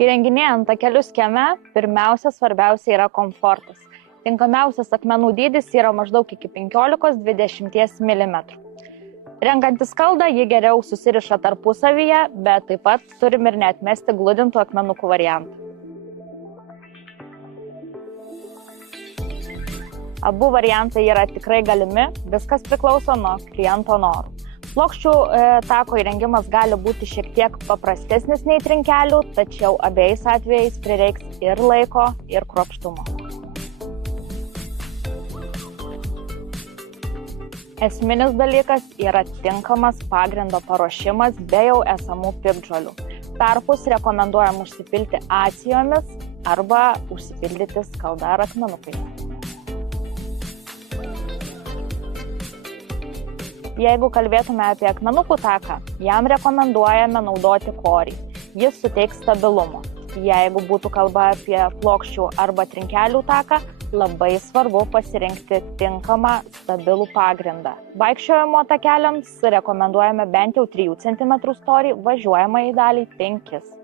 Įrenginėjant takelius kieme, pirmiausia svarbiausia yra komfortas. Tinkamiausias akmenų dydis yra maždaug iki 15–20 mm. Renkantis skaldą, ji geriau susiriša tarpusavyje, bet taip pat turim ir neatmesti gludintų akmenukų variantą. Abu variantai yra tikrai galimi, viskas priklauso nuo kliento norų. Plokščių tako įrengimas gali būti šiek tiek paprastesnis nei trinkelių, tačiau abiejais atvejais prireiks ir laiko, ir kruopštumo. Esminis dalykas yra tinkamas pagrindo paruošimas be jau esamų piktžolių. Tarpus rekomenduojam užsipilti acijomis arba užsipildyti skalda ar akmenukais. Jeigu kalbėtume apie akmenukų taką, jam rekomenduojame naudoti korį. Jis suteiks stabilumo. Jeigu būtų kalba apie plokščių arba trinkelių taką, labai svarbu pasirinkti tinkamą stabilų pagrindą. Vaikščiojimo takeliams rekomenduojame bent jau 3 cm storį, važiuojamąjį dalį 5 cm.